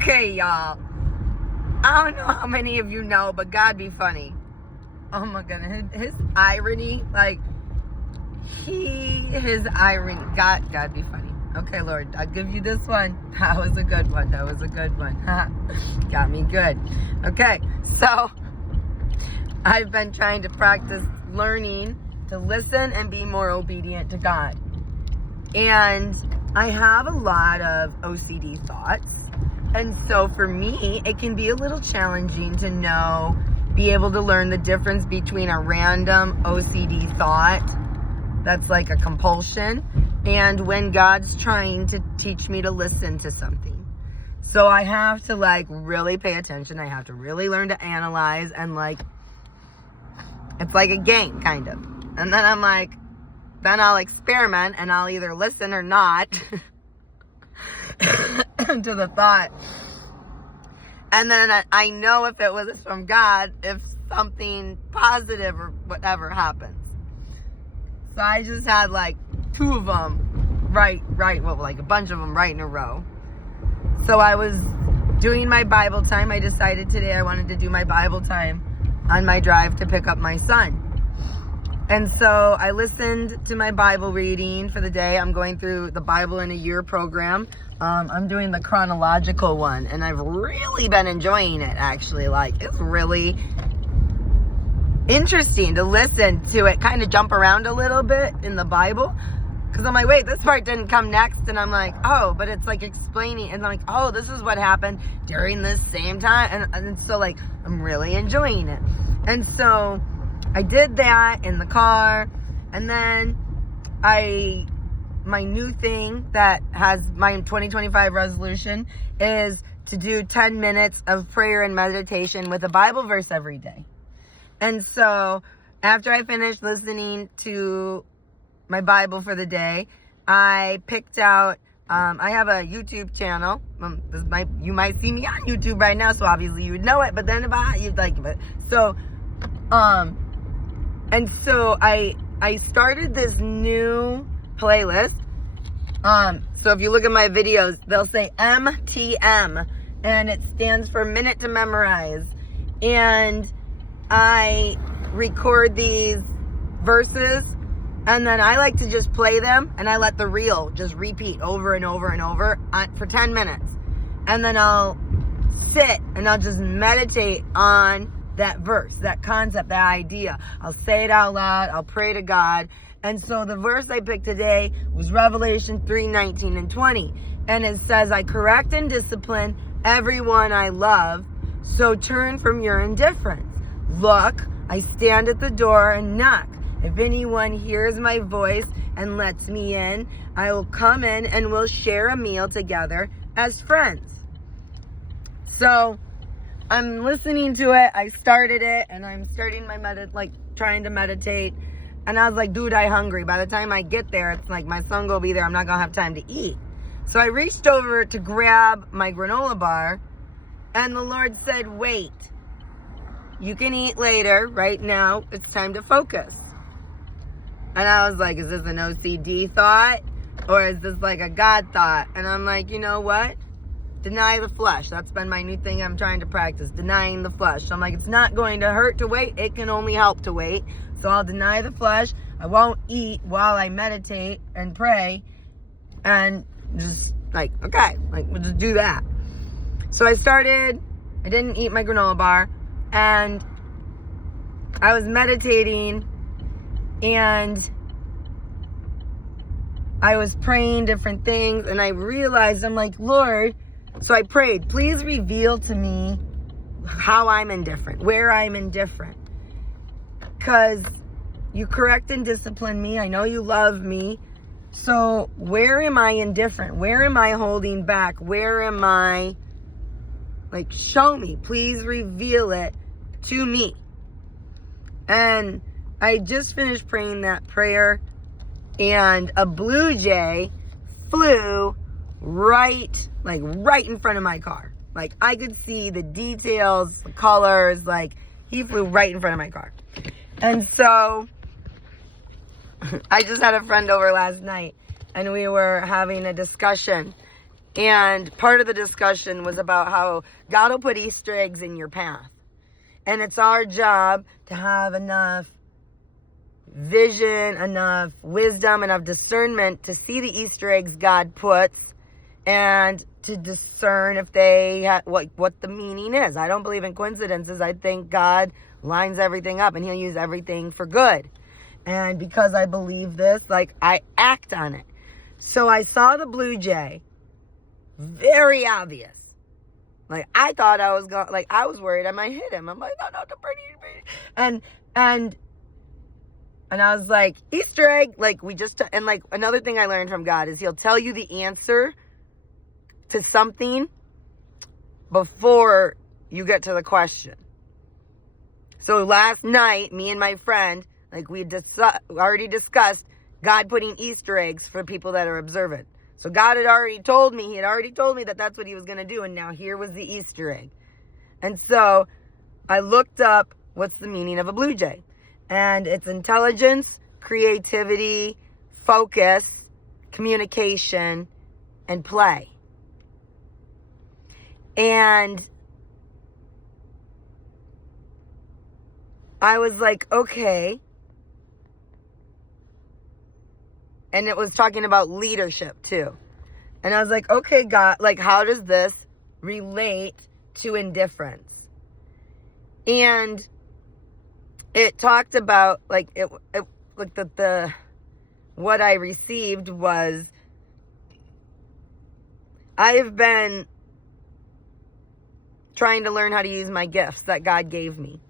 Okay, y'all. I don't know how many of you know, but God be funny. Oh my goodness. His irony, like, his irony. God be funny. Okay, Lord, I'll give you this one. That was a good one. Got me good. Okay, so I've been trying to practice learning to listen and be more obedient to God. And I have a lot of OCD thoughts. And so for me, it can be a little challenging to be able to learn the difference between a random OCD thought that's like a compulsion and when God's trying to teach me to listen to something. So I have to really pay attention. I have to really learn to analyze and it's like a game kind of. And then then I'll experiment and I'll either listen or not to the thought. And then I know if it was from God, if something positive or whatever happens. So I just had two of them a bunch of them right in a row. So I was doing my Bible time. I decided today I wanted to do my Bible time on my drive to pick up my son. And so I listened to my Bible reading for the day. I'm going through the Bible in a Year program. I'm doing the chronological one, and I've really been enjoying it, actually. It's really interesting to listen to it kind of jump around a little bit in the Bible. Because I'm like, wait, this part didn't come next. And I'm like, oh, but it's explaining. And I'm like, oh, this is what happened during this same time. And so I'm really enjoying it. And so I did that in the car. And then my new thing that has my 2025 resolution is to do 10 minutes of prayer and meditation with a Bible verse every day. And so after I finished listening to my Bible for the day, I picked out, I have a YouTube channel. You might see me on YouTube right now, so obviously you would know it, but then you'd like it. So, and so I started this new playlist. So if you look at my videos, they'll say MTM, and it stands for Minute to Memorize. And I record these verses, and then I like to just play them, and I let the reel just repeat over and over and over for 10 minutes. And then I'll sit and I'll just meditate on that verse, that concept, that idea. I'll say it out loud. I'll pray to God. And so the verse I picked today was Revelation 3:19 and 20. And it says, I correct and discipline everyone I love, so turn from your indifference. Look, I stand at the door and knock. If anyone hears my voice and lets me in, I will come in and we'll share a meal together as friends. So I'm listening to it. I started it and I'm starting my trying to meditate. And I was like, dude, I'm hungry. By the time I get there, it's my son will be there. I'm not going to have time to eat. So I reached over to grab my granola bar, and the Lord said, wait, you can eat later. Right now, it's time to focus. And I was like, is this an OCD thought? Or is this a God thought? And I'm like, you know what? Deny the flesh. That's been my new thing I'm trying to practice, denying the flesh. So I'm like, it's not going to hurt to wait. It can only help to wait. So I'll deny the flesh. I won't eat while I meditate and pray. And just okay, we'll just do that. So I didn't eat my granola bar. And I was meditating. And I was praying different things. And I realized, I'm like, Lord. So I prayed, please reveal to me how I'm indifferent, where I'm indifferent. Because you correct and discipline me. I know you love me. So where am I indifferent? Where am I holding back? Where am I, show me. Please reveal it to me. And I just finished praying that prayer, and a blue jay flew right in front of my car. I could see the details, the colors, he flew right in front of my car. And so I just had a friend over last night, and we were having a discussion, And part of the discussion was about how God will put Easter eggs in your path. And it's our job to have enough vision, enough wisdom, enough discernment to see the Easter eggs God puts and to discern if they what the meaning is. I don't believe in coincidences. I think God lines everything up and he'll use everything for good. And because I believe this, like, I act on it. So I saw the blue jay. Very obvious. Like, I thought I was going, like, I was worried I might hit him. I'm like, no, the pretty. And I was like, Easter egg, like, and like, another thing I learned from God is he'll tell you the answer to something before you get to the question. So last night, me and my friend, like, we already discussed God putting Easter eggs for people that are observant. So God had already told me, that that's what he was going to do. And now here was the Easter egg. And so I looked up what's the meaning of a blue jay. And it's intelligence, creativity, focus, communication, and play. And I was like, okay. And it was talking about leadership too. And I was like, okay, God, like, how does this relate to indifference? And it talked about, like, what I received was, I've been trying to learn how to use my gifts that God gave me.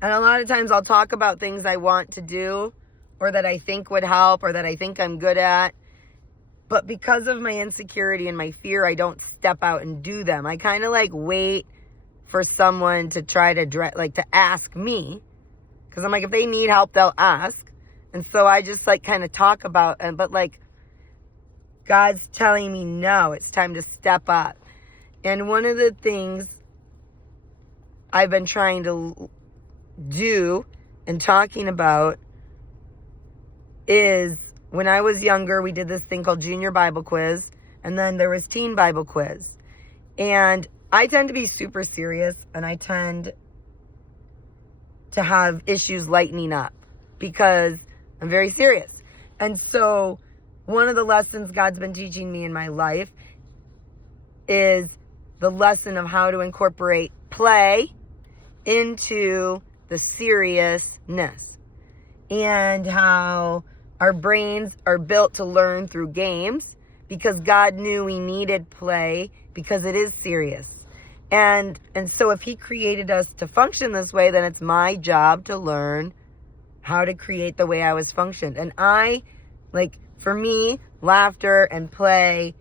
And a lot of times I'll talk about things I want to do, or that I think would help, or that I think I'm good at. But because of my insecurity and my fear, I don't step out and do them. I kind of like wait for someone to try to to ask me. Because I'm like, if they need help, they'll ask. And so I just like kind of talk about it. But like, God's telling me, no, it's time to step up. And one of the things I've been trying to do and talking about is, when I was younger, we did this thing called Junior Bible Quiz, and then there was Teen Bible Quiz. And I tend to be super serious, and I tend to have issues lightening up because I'm very serious. And so one of the lessons God's been teaching me in my life is the lesson of how to incorporate play into the seriousness, and how our brains are built to learn through games, because God knew we needed play because it is serious. And so if he created us to function this way, then it's my job to learn how to create the way I was functioned. And for me, laughter and play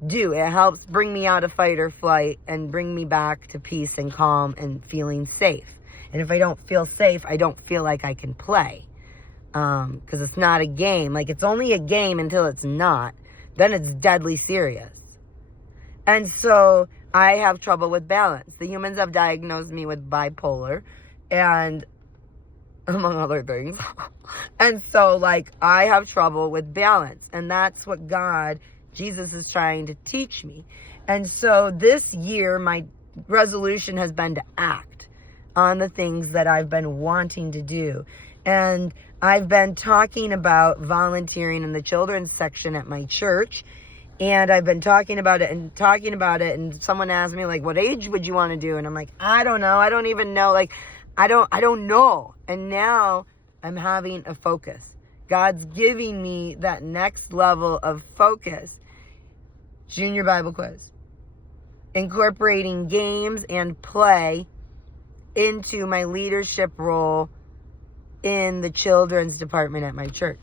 it helps bring me out of fight or flight and bring me back to peace and calm and feeling safe. And if I don't feel safe, I don't feel like I can play. Because it's not a game. Like, it's only a game until it's not. Then it's deadly serious. And so I have trouble with balance. The humans have diagnosed me with bipolar, and among other things. And so, like, I have trouble with balance. And that's what Jesus is trying to teach me. And so this year, my resolution has been to act on the things that I've been wanting to do. And I've been talking about volunteering in the children's section at my church. And I've been talking about it. And someone asked me, like, what age would you want to do? And I'm like, I don't know. I don't even know. Like, I don't know. And now I'm having a focus. God's giving me that next level of focus. Junior Bible Quiz. Incorporating games and play into my leadership role in the children's department at my church.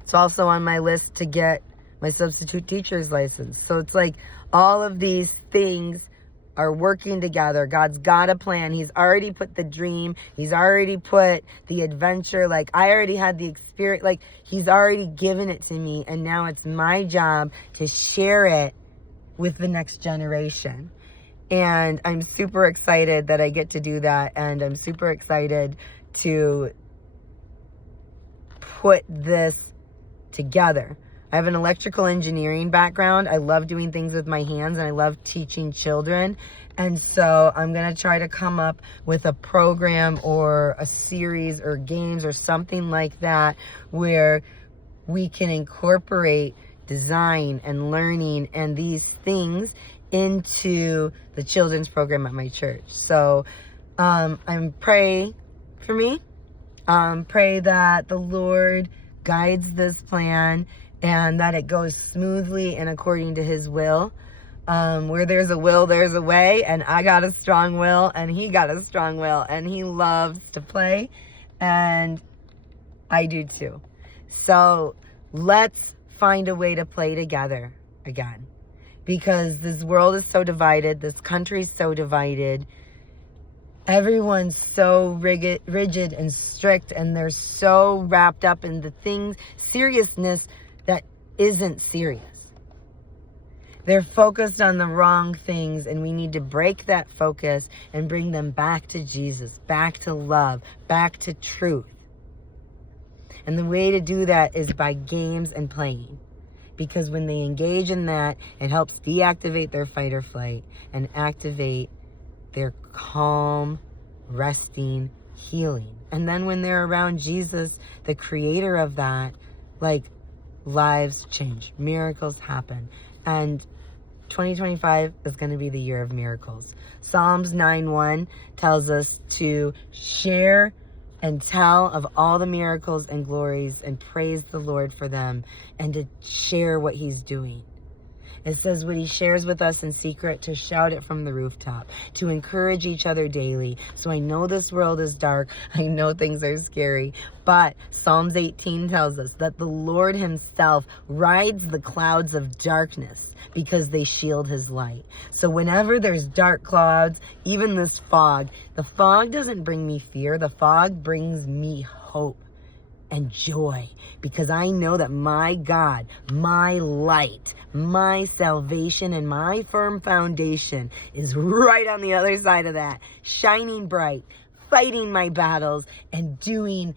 It's also on my list to get my substitute teacher's license. So it's like all of these things are working together. God's got a plan. He's already put the dream. He's already put the adventure. Like, I already had the experience. Like, he's already given it to me. And now it's my job to share it with the next generation. And I'm super excited that I get to do that. And I'm super excited to put this together. I have an electrical engineering background. I love doing things with my hands, and I love teaching children. And so I'm going to try to come up with a program or a series or games or something like that where we can incorporate design and learning and these things into the children's program at my church. So pray for me. Pray that the Lord guides this plan and that it goes smoothly and according to his will. Where there's a will, there's a way, and I got a strong will, and he got a strong will, and he loves to play, and I do too. So let's find a way to play together again, because this world is so divided, this country's so divided, everyone's so rigid and strict, and they're so wrapped up in the seriousness that isn't serious. They're focused on the wrong things, and we need to break that focus and bring them back to Jesus, back to love, back to truth. And the way to do that is by games and playing. Because when they engage in that, it helps deactivate their fight or flight and activate their calm, resting, healing. And then when they're around Jesus, the creator of that, like, lives change, miracles happen. And 2025 is going to be the year of miracles. Psalms 9:1 tells us to share and tell of all the miracles and glories and praise the Lord for them, and to share what he's doing. It says what he shares with us in secret, to shout it from the rooftop, to encourage each other daily. So I know this world is dark. I know things are scary. But Psalms 18 tells us that the Lord himself rides the clouds of darkness because they shield his light. So whenever there's dark clouds, even this fog, the fog doesn't bring me fear. The fog brings me hope and joy, because I know that my God, my light, my salvation, and my firm foundation is right on the other side of that, shining bright, fighting my battles, and doing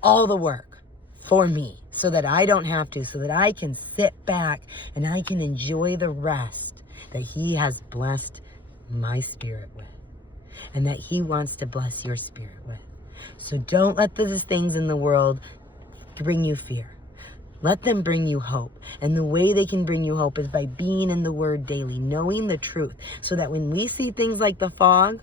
all the work for me so that I don't have to, so that I can sit back and I can enjoy the rest that he has blessed my spirit with, and that he wants to bless your spirit with. So don't let those things in the world bring you fear. Let them bring you hope. And the way they can bring you hope is by being in the Word daily, knowing the truth, so that when we see things like the fog,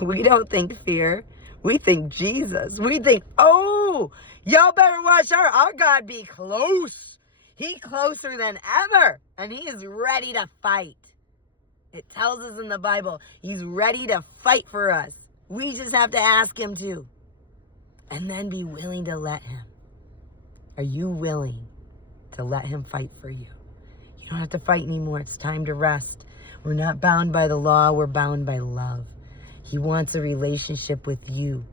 we don't think fear. We think Jesus. We think, oh, y'all better watch our God be close. He closer than ever. And he is ready to fight. It tells us in the Bible, he's ready to fight for us. We just have to ask him to. And then be willing to let him. Are you willing to let him fight for you? You don't have to fight anymore. It's time to rest. We're not bound by the law. We're bound by love. He wants a relationship with you.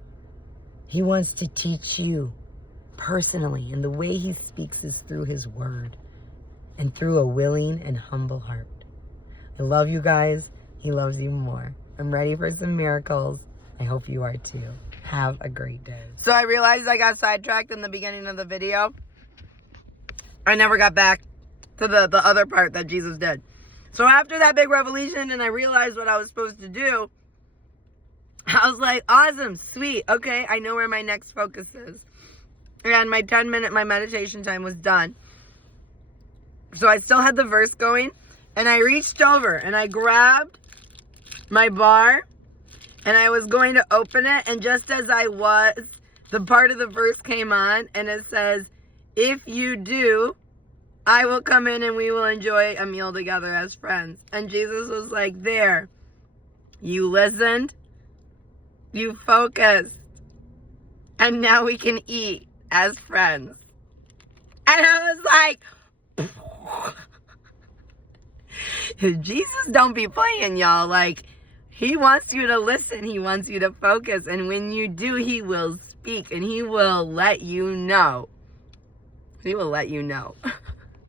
He wants to teach you personally. And the way he speaks is through his word and through a willing and humble heart. I love you guys. He loves you more. I'm ready for some miracles. I hope you are too. Have a great day. So I realized I got sidetracked in the beginning of the video. I never got back to the other part that Jesus did. So after that big revelation and I realized what I was supposed to do, I was like, awesome, sweet. Okay, I know where my next focus is. And my 10-minute, my meditation time was done. So I still had the verse going. And I reached over and I grabbed my bar. And I was going to open it, and just as I was, the part of the verse came on, and it says, if you do, I will come in and we will enjoy a meal together as friends. And Jesus was like, there, you listened, you focused, and now we can eat as friends. And I was like, Jesus don't be playing, y'all. Like, he wants you to listen. He wants you to focus. And when you do, he will speak and he will let you know. He will let you know.